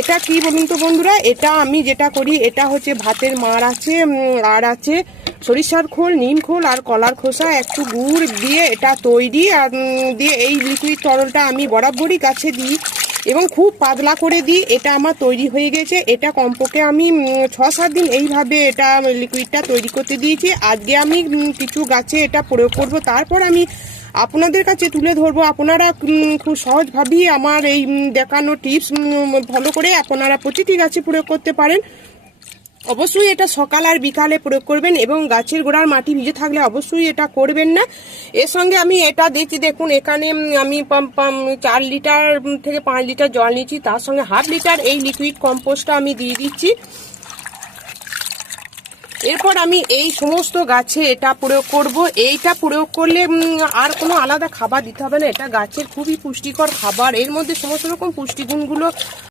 এটা কি বলুন তো বন্ধুরা, এটা আমি যেটা করি, এটা হচ্ছে ভাতের মাড় আছে, আর আছে সরিষার খোল, নিম খোল আর কলার খোসা, একটু গুড় দিয়ে এটা তৈরি। আর দিয়ে এই লিকুইড তরলটা আমি বরাবরই গাছে দিই এবং খুব পাতলা করে দিই। এটা আমার তৈরি হয়ে গেছে। এটা কমপক্ষে আমি 6-7 দিন এইভাবে এটা লিকুইডটা তৈরি করতে দিয়েছি। আজকে আমি কিছু গাছে এটা প্রয়োগ করব, তারপর আমি আপনাদের কাছে তুলে ধরবো। আপনারা খুব সহজভাবেই আমার এই দেখানো টিপস ফলো করে আপনারা প্রতিটি গাছে প্রয়োগ করতে পারেন। অবশ্যই এটা সকাল আর বিকালে প্রয়োগ করবেন এবং গাছের গোড়ার মাটি ভিজে থাকলে অবশ্যই এটা করবেন না। এর সঙ্গে আমি এটা দেখছি, দেখুন এখানে আমি 4 লিটার থেকে 5 লিটার জল নিচ্ছি, তার সঙ্গে 1/2 লিটার এই লিকুইড কম্পোস্টটা আমি দিয়ে দিচ্ছি। এরপর আমি এই সমস্ত গাছে এটা প্রয়োগ করব। এইটা প্রয়োগ করলে আর কোনো আলাদা খাবার দিতে হবে না, এটা গাছের খুবই পুষ্টিকর খাবার। এর মধ্যে সমস্ত রকম পুষ্টিগুণগুলো